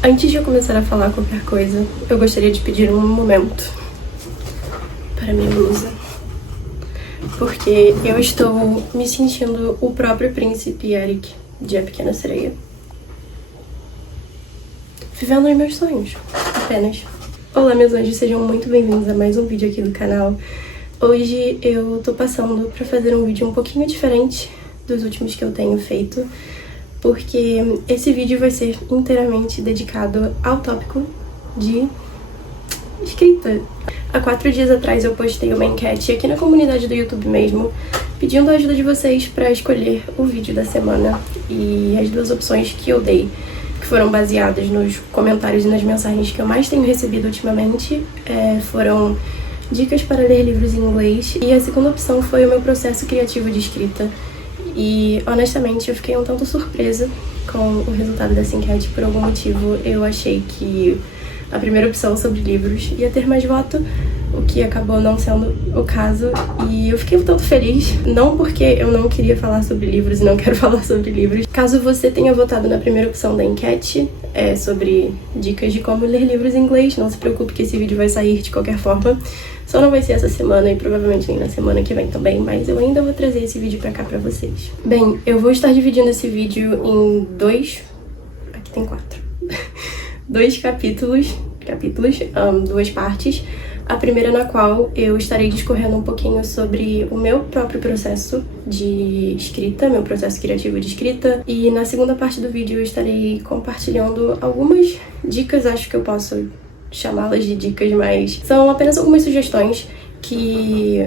Antes de eu começar a falar qualquer coisa, eu gostaria de pedir um momento para minha musa, porque eu estou me sentindo o próprio príncipe Eric de A Pequena Sereia, vivendo os meus sonhos, apenas. Olá, meus anjos, sejam muito bem-vindos a mais um vídeo aqui do canal. Hoje eu tô passando pra fazer um vídeo um pouquinho diferente dos últimos que eu tenho feito, porque esse vídeo vai ser inteiramente dedicado ao tópico de escrita. Há 4 dias atrás eu postei uma enquete aqui na comunidade do YouTube mesmo, pedindo a ajuda de vocês para escolher o vídeo da semana, e as 2 opções que eu dei, que foram baseadas nos comentários e nas mensagens que eu mais tenho recebido ultimamente, foram dicas para ler livros em inglês, e a segunda opção foi o meu processo criativo de escrita. E honestamente eu fiquei um tanto surpresa com o resultado dessa enquete. Por algum motivo eu achei que a primeira opção sobre livros ia ter mais voto, o que acabou não sendo o caso, e eu fiquei um tanto feliz, não porque eu não queria falar sobre livros e não quero falar sobre livros. Caso você tenha votado na primeira opção da enquete, sobre dicas de como ler livros em inglês, não se preocupe que esse vídeo vai sair de qualquer forma, só não vai ser essa semana e provavelmente nem na semana que vem também, mas eu ainda vou trazer esse vídeo pra cá pra vocês. Bem, eu vou estar dividindo esse vídeo em 2... aqui tem 4. 2 capítulos, 2 partes. A primeira na qual eu estarei discorrendo um pouquinho sobre o meu próprio processo de escrita, meu processo criativo de escrita. E na segunda parte do vídeo eu estarei compartilhando algumas dicas, acho que eu posso chamá-las de dicas, mas são apenas algumas sugestões que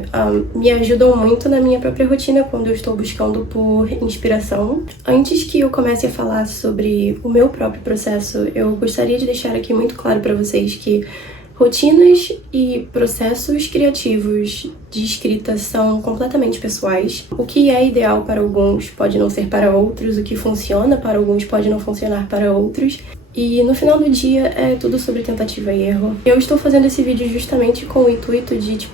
me ajudam muito na minha própria rotina quando eu estou buscando por inspiração. Antes que eu comece a falar sobre o meu próprio processo, eu gostaria de deixar aqui muito claro para vocês que rotinas e processos criativos de escrita são completamente pessoais. O que é ideal para alguns pode não ser para outros, o que funciona para alguns pode não funcionar para outros. E no final do dia é tudo sobre tentativa e erro. Eu estou fazendo esse vídeo justamente com o intuito de,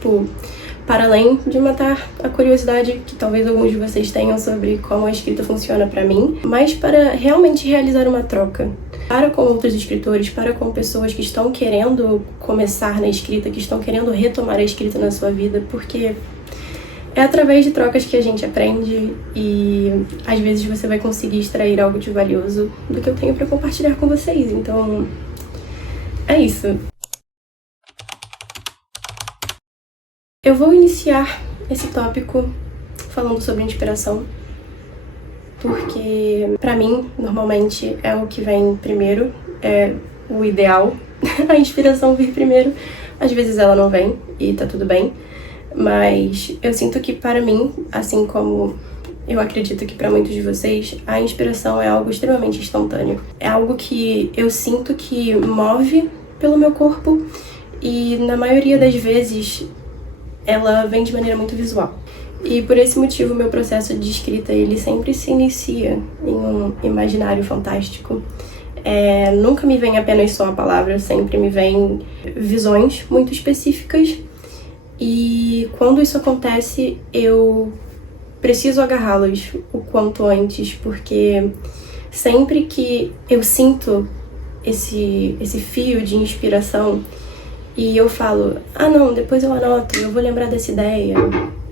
para além de matar a curiosidade que talvez alguns de vocês tenham sobre como a escrita funciona para mim, mas para realmente realizar uma troca. Para com outros escritores, para com pessoas que estão querendo começar na escrita, que estão querendo retomar a escrita na sua vida, porque é através de trocas que a gente aprende e às vezes você vai conseguir extrair algo de valioso do que eu tenho para compartilhar com vocês. Então, é isso. Eu vou iniciar esse tópico falando sobre inspiração, porque pra mim, normalmente, é o que vem primeiro, é o ideal. A inspiração vir primeiro, às vezes ela não vem e tá tudo bem, mas eu sinto que para mim, assim como eu acredito que para muitos de vocês, a inspiração é algo extremamente instantâneo. É algo que eu sinto que move pelo meu corpo e na maioria das vezes ela vem de maneira muito visual. E por esse motivo, meu processo de escrita, ele sempre se inicia em um imaginário fantástico. Nunca me vem apenas só a palavra, sempre me vem visões muito específicas. E quando isso acontece, eu preciso agarrá-las o quanto antes, porque sempre que eu sinto esse fio de inspiração e eu falo, não, depois eu anoto, eu vou lembrar dessa ideia,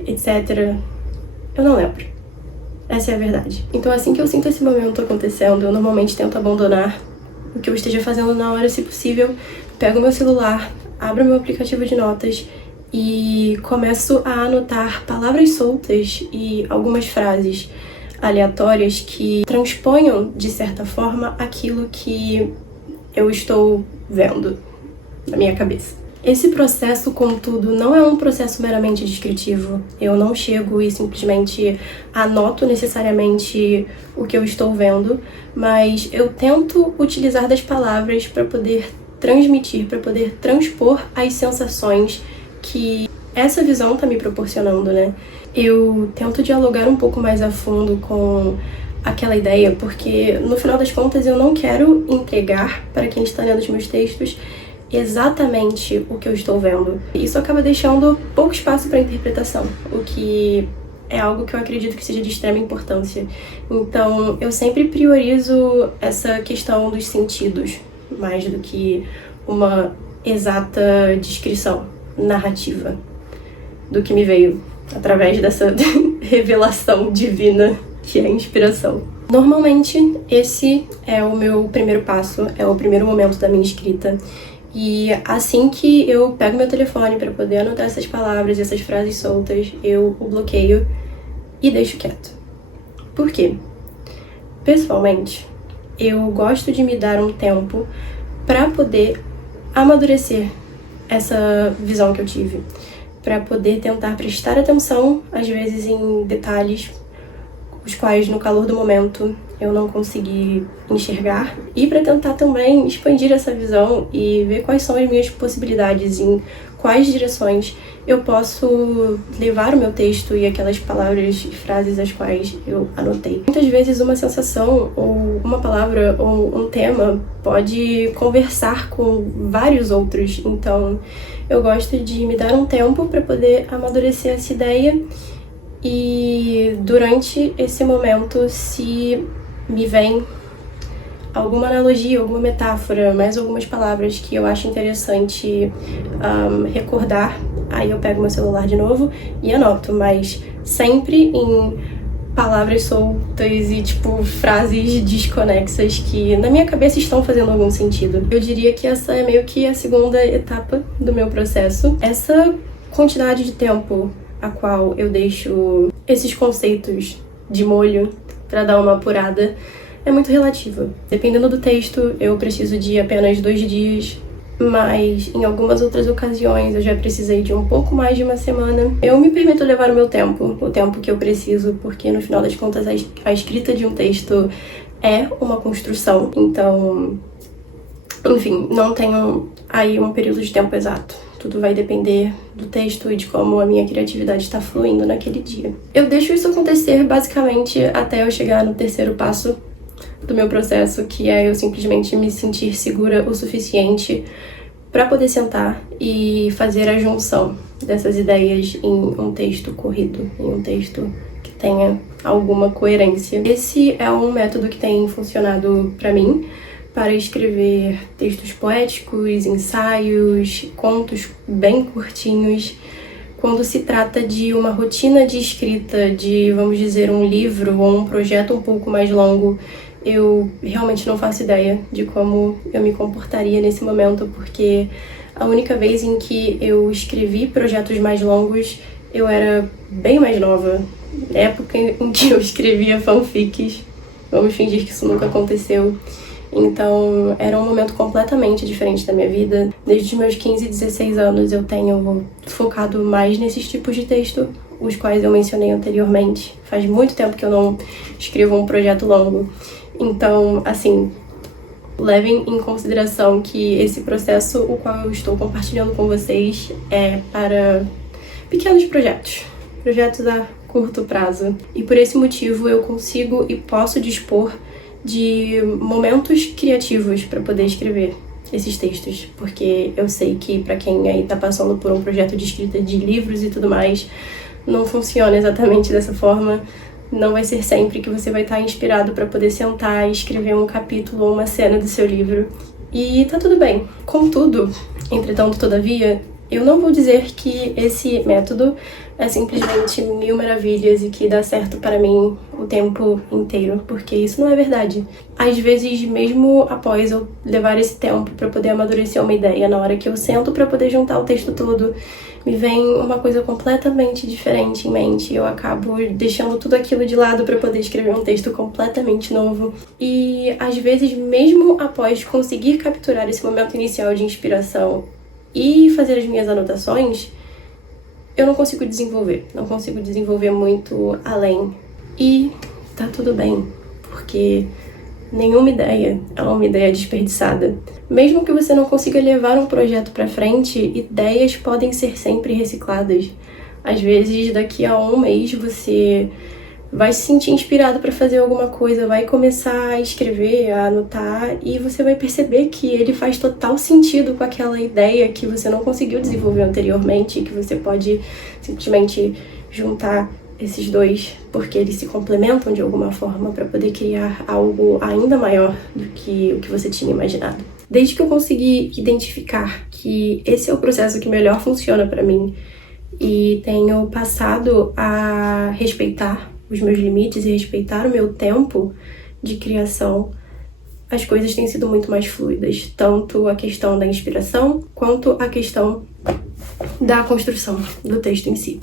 etc. Eu não lembro. Essa é a verdade. Então assim que eu sinto esse momento acontecendo, eu normalmente tento abandonar o que eu esteja fazendo na hora, se possível, pego meu celular, abro meu aplicativo de notas e começo a anotar palavras soltas e algumas frases aleatórias que transponham, de certa forma, aquilo que eu estou vendo na minha cabeça. Esse processo, contudo, não é um processo meramente descritivo. Eu não chego e simplesmente anoto necessariamente o que eu estou vendo, mas eu tento utilizar das palavras para poder transmitir, para poder transpor as sensações que essa visão está me proporcionando, né? Eu tento dialogar um pouco mais a fundo com aquela ideia, porque no final das contas eu não quero entregar para quem está lendo os meus textos exatamente o que eu estou vendo. Isso acaba deixando pouco espaço para interpretação, o que é algo que eu acredito que seja de extrema importância. Então, eu sempre priorizo essa questão dos sentidos mais do que uma exata descrição narrativa do que me veio através dessa revelação divina que é a inspiração. Normalmente, esse é o meu primeiro passo, é o primeiro momento da minha escrita. E assim que eu pego meu telefone para poder anotar essas palavras, essas frases soltas, eu o bloqueio e deixo quieto. Por quê? Pessoalmente, eu gosto de me dar um tempo para poder amadurecer essa visão que eu tive, para poder tentar prestar atenção, às vezes, em detalhes os quais no calor do momento eu não consegui enxergar, e para tentar também expandir essa visão e ver quais são as minhas possibilidades, em quais direções eu posso levar o meu texto e aquelas palavras e frases as quais eu anotei. Muitas vezes uma sensação ou uma palavra ou um tema pode conversar com vários outros, então eu gosto de me dar um tempo para poder amadurecer essa ideia. E durante esse momento, se me vem alguma analogia, alguma metáfora, mais algumas palavras que eu acho interessante recordar, aí eu pego meu celular de novo e anoto, mas sempre em palavras soltas e, frases desconexas que na minha cabeça estão fazendo algum sentido. Eu diria que essa é meio que a segunda etapa do meu processo. Essa quantidade de tempo a qual eu deixo esses conceitos de molho para dar uma apurada é muito relativa. Dependendo do texto, eu preciso de apenas 2 dias, mas em algumas outras ocasiões eu já precisei de um pouco mais de uma semana. Eu me permito levar o meu tempo, o tempo que eu preciso, porque no final das contas a escrita de um texto é uma construção. Então, enfim, não tenho aí um período de tempo exato. Tudo vai depender do texto e de como a minha criatividade está fluindo naquele dia. Eu deixo isso acontecer basicamente até eu chegar no terceiro passo do meu processo, que é eu simplesmente me sentir segura o suficiente para poder sentar e fazer a junção dessas ideias em um texto corrido, em um texto que tenha alguma coerência. Esse é um método que tem funcionado para mim, para escrever textos poéticos, ensaios, contos bem curtinhos. Quando se trata de uma rotina de escrita, de, vamos dizer, um livro ou um projeto um pouco mais longo, eu realmente não faço ideia de como eu me comportaria nesse momento, porque a única vez em que eu escrevi projetos mais longos, eu era bem mais nova. Na época em que eu escrevia fanfics, vamos fingir que isso nunca aconteceu. Então, era um momento completamente diferente da minha vida. Desde os meus 15, 16 anos eu tenho focado mais nesses tipos de texto, os quais eu mencionei anteriormente. Faz muito tempo que eu não escrevo um projeto longo. Então, assim, levem em consideração que esse processo, o qual eu estou compartilhando com vocês, é para pequenos projetos a curto prazo. E por esse motivo eu consigo e posso dispor de momentos criativos para poder escrever esses textos, porque eu sei que para quem aí tá passando por um projeto de escrita de livros e tudo mais, não funciona exatamente dessa forma. Não vai ser sempre que você vai estar inspirado para poder sentar e escrever um capítulo ou uma cena do seu livro. E tá tudo bem. Contudo, entretanto, todavia, eu não vou dizer que esse método é simplesmente 1000 maravilhas e que dá certo para mim o tempo inteiro, porque isso não é verdade. Às vezes, mesmo após eu levar esse tempo para poder amadurecer uma ideia, na hora que eu sento para poder juntar o texto todo, me vem uma coisa completamente diferente em mente. Eu acabo deixando tudo aquilo de lado para poder escrever um texto completamente novo. E às vezes, mesmo após conseguir capturar esse momento inicial de inspiração e fazer as minhas anotações, eu não consigo desenvolver muito além. E tá tudo bem, porque nenhuma ideia é uma ideia desperdiçada. Mesmo que você não consiga levar um projeto pra frente, ideias podem ser sempre recicladas. Às vezes, daqui a um mês, você vai se sentir inspirado para fazer alguma coisa, vai começar a escrever, a anotar, e você vai perceber que ele faz total sentido com aquela ideia que você não conseguiu desenvolver anteriormente, que você pode simplesmente juntar esses dois, porque eles se complementam de alguma forma para poder criar algo ainda maior do que o que você tinha imaginado. Desde que eu consegui identificar que esse é o processo que melhor funciona para mim e tenho passado a respeitar os meus limites e respeitar o meu tempo de criação, as coisas têm sido muito mais fluidas, tanto a questão da inspiração quanto a questão da construção do texto em si.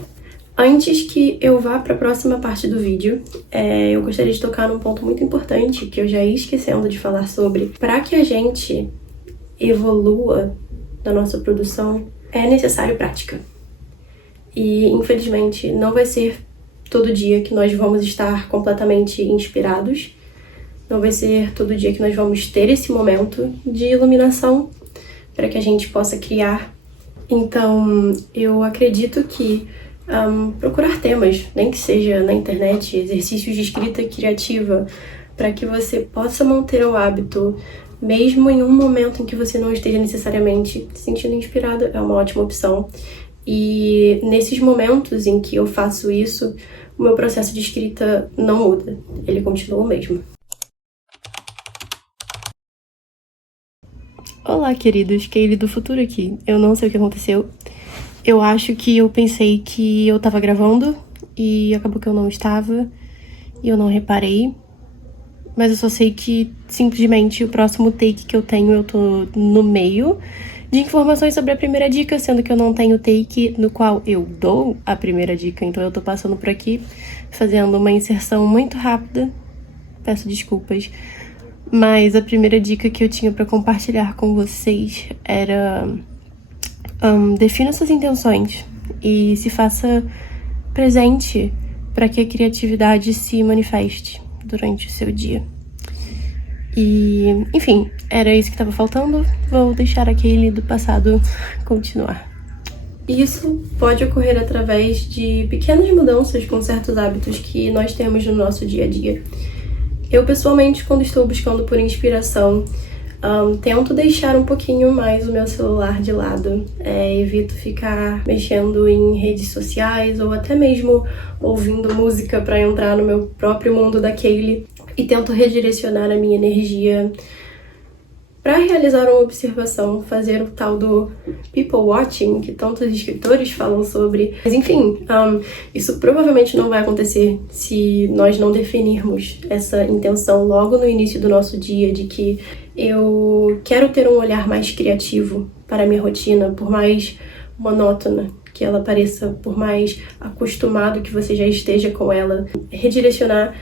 Antes que eu vá para a próxima parte do vídeo, eu gostaria de tocar num ponto muito importante que eu já ia esquecendo de falar sobre. Para que a gente evolua na nossa produção, é necessário prática. E, infelizmente, não vai ser todo dia que nós vamos estar completamente inspirados. Não vai ser todo dia que nós vamos ter esse momento de iluminação para que a gente possa criar. Então, eu acredito que procurar temas, nem que seja na internet, exercícios de escrita criativa, para que você possa manter o hábito, mesmo em um momento em que você não esteja necessariamente se sentindo inspirado, é uma ótima opção. E nesses momentos em que eu faço isso, o meu processo de escrita não muda, ele continua o mesmo. Olá, queridos, Kaylee do futuro aqui. Eu não sei o que aconteceu. Eu acho que eu pensei que eu tava gravando e acabou que eu não estava e eu não reparei. Mas eu só sei que simplesmente o próximo take que eu tenho, eu tô no meio de informações sobre a primeira dica, sendo que eu não tenho take no qual eu dou a primeira dica. Então eu tô passando por aqui, fazendo uma inserção muito rápida. Peço desculpas. Mas a primeira dica que eu tinha pra compartilhar com vocês era... defina suas intenções e se faça presente para que a criatividade se manifeste durante o seu dia. E, enfim, era isso que estava faltando. Vou deixar aquele do passado continuar. Isso pode ocorrer através de pequenas mudanças com certos hábitos que nós temos no nosso dia a dia. Eu, pessoalmente, quando estou buscando por inspiração, tento deixar um pouquinho mais o meu celular de lado. Evito ficar mexendo em redes sociais ou até mesmo ouvindo música para entrar no meu próprio mundo da Kaylee. E tento redirecionar a minha energia para realizar uma observação, fazer o tal do people watching, que tantos escritores falam sobre. Mas enfim, isso provavelmente não vai acontecer se nós não definirmos essa intenção logo no início do nosso dia, de que eu quero ter um olhar mais criativo para a minha rotina, por mais monótona que ela pareça, por mais acostumado que você já esteja com ela. Redirecionar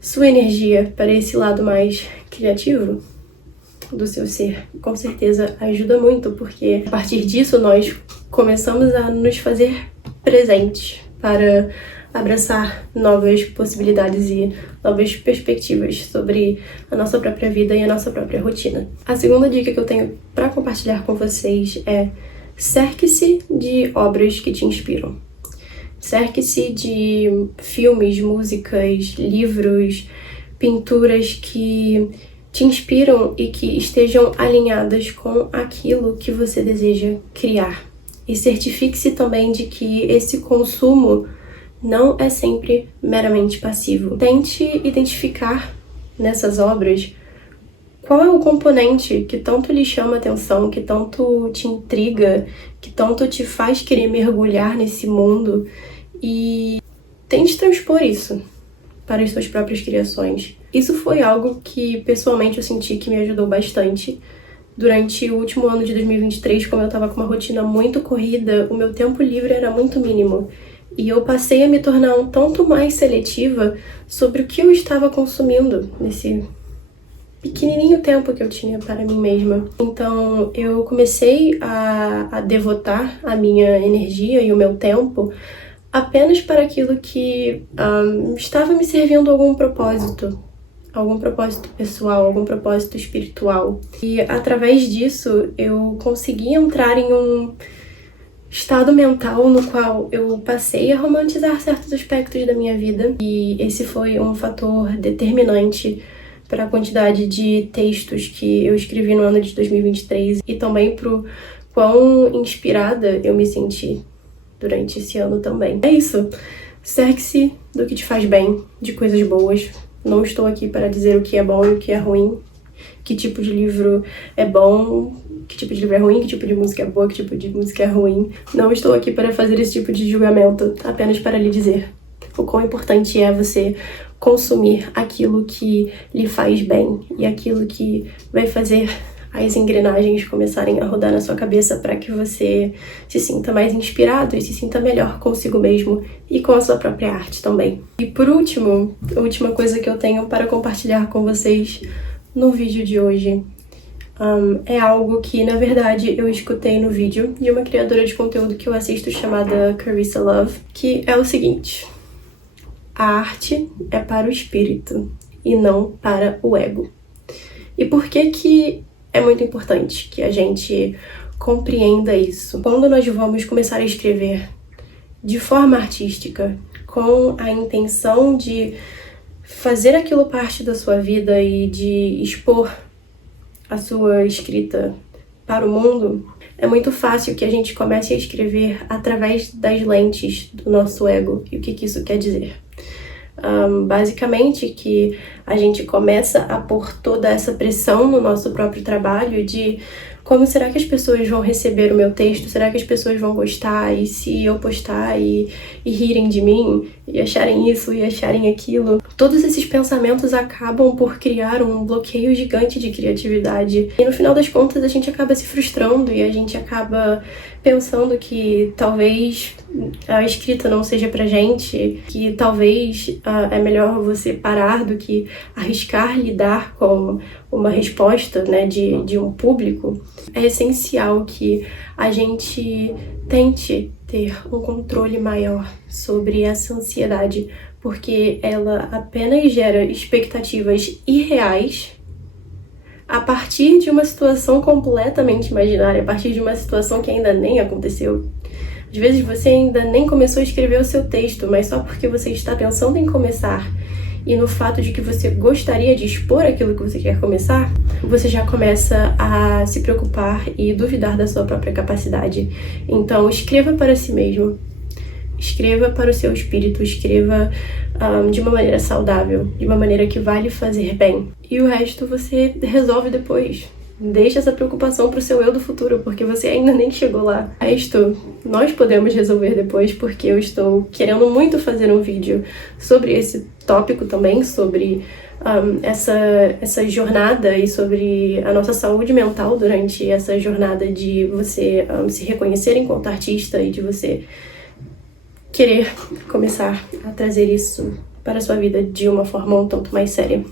sua energia para esse lado mais criativo do seu ser, com certeza ajuda muito, porque a partir disso nós começamos a nos fazer presentes para abraçar novas possibilidades e novas perspectivas sobre a nossa própria vida e a nossa própria rotina. A segunda dica que eu tenho para compartilhar com vocês é: cerque-se de obras que te inspiram. Cerque-se de filmes, músicas, livros, pinturas que te inspiram e que estejam alinhadas com aquilo que você deseja criar. E certifique-se também de que esse consumo não é sempre meramente passivo. Tente identificar nessas obras qual é o componente que tanto lhe chama a atenção, que tanto te intriga, que tanto te faz querer mergulhar nesse mundo, e tente transpor isso para as suas próprias criações. Isso foi algo que, pessoalmente, eu senti que me ajudou bastante. Durante o último ano de 2023, como eu estava com uma rotina muito corrida, o meu tempo livre era muito mínimo. E eu passei a me tornar um tanto mais seletiva sobre o que eu estava consumindo nesse pequenininho tempo que eu tinha para mim mesma. Então, eu comecei a devotar a minha energia e o meu tempo apenas para aquilo que estava me servindo algum propósito pessoal, algum propósito espiritual. E através disso eu consegui entrar em um estado mental no qual eu passei a romantizar certos aspectos da minha vida, e esse foi um fator determinante para a quantidade de textos que eu escrevi no ano de 2023 e também pro quão inspirada eu me senti durante esse ano também. É isso. Cerque-se do que te faz bem, de coisas boas. Não estou aqui para dizer o que é bom e o que é ruim, que tipo de livro é bom, que tipo de livro é ruim, que tipo de música é boa, que tipo de música é ruim. Não estou aqui para fazer esse tipo de julgamento, apenas para lhe dizer o quão importante é você consumir aquilo que lhe faz bem e aquilo que vai fazer as engrenagens começarem a rodar na sua cabeça para que você se sinta mais inspirado e se sinta melhor consigo mesmo e com a sua própria arte também. E por último, a última coisa que eu tenho para compartilhar com vocês no vídeo de hoje é algo que, na verdade, eu escutei no vídeo de uma criadora de conteúdo que eu assisto chamada Carissa Love, que é o seguinte: a arte é para o espírito e não para o ego. E por que é muito importante que a gente compreenda isso? Quando nós vamos começar a escrever de forma artística, com a intenção de fazer aquilo parte da sua vida e de expor a sua escrita para o mundo, é muito fácil que a gente comece a escrever através das lentes do nosso ego. E o que isso quer dizer? Basicamente que a gente começa a pôr toda essa pressão no nosso próprio trabalho de como será que as pessoas vão receber o meu texto, será que as pessoas vão gostar, e se eu postar e rirem de mim, e acharem isso e acharem aquilo. Todos esses pensamentos acabam por criar um bloqueio gigante de criatividade. E no final das contas a gente acaba se frustrando e a gente acaba pensando que talvez a escrita não seja pra gente, que talvez é melhor você parar do que arriscar lidar com uma resposta, né, de um público. É essencial que a gente tente ter um controle maior sobre essa ansiedade, porque ela apenas gera expectativas irreais a partir de uma situação completamente imaginária, a partir de uma situação que ainda nem aconteceu. Às vezes você ainda nem começou a escrever o seu texto, mas só porque você está pensando em começar e no fato de que você gostaria de expor aquilo que você quer começar, você já começa a se preocupar e duvidar da sua própria capacidade. Então, escreva para si mesmo. Escreva para o seu espírito, escreva de uma maneira saudável, de uma maneira que vai lhe fazer bem. E o resto você resolve depois. Deixa essa preocupação para o seu eu do futuro, porque você ainda nem chegou lá. O resto nós podemos resolver depois, porque eu estou querendo muito fazer um vídeo sobre esse tópico também, sobre essa jornada e sobre a nossa saúde mental durante essa jornada de você se reconhecer enquanto artista e de você querer começar a trazer isso para a sua vida de uma forma um tanto mais séria.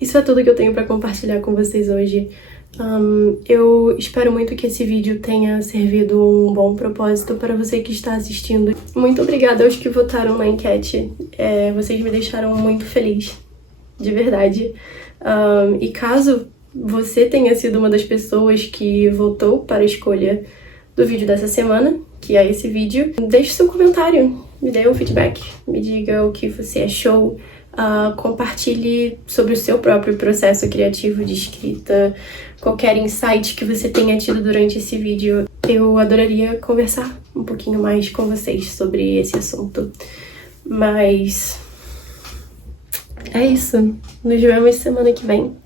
Isso é tudo que eu tenho para compartilhar com vocês hoje. Eu espero muito que esse vídeo tenha servido um bom propósito para você que está assistindo. Muito obrigada aos que votaram na enquete. Vocês me deixaram muito feliz, de verdade. E caso você tenha sido uma das pessoas que votou para a escolha do vídeo dessa semana, que é esse vídeo, deixe seu comentário, me dê um feedback, me diga o que você achou. Compartilhe sobre o seu próprio processo criativo de escrita, qualquer insight que você tenha tido durante esse vídeo. Eu adoraria conversar um pouquinho mais com vocês sobre esse assunto. Mas é isso. Nos vemos semana que vem.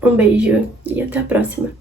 Um beijo e até a próxima.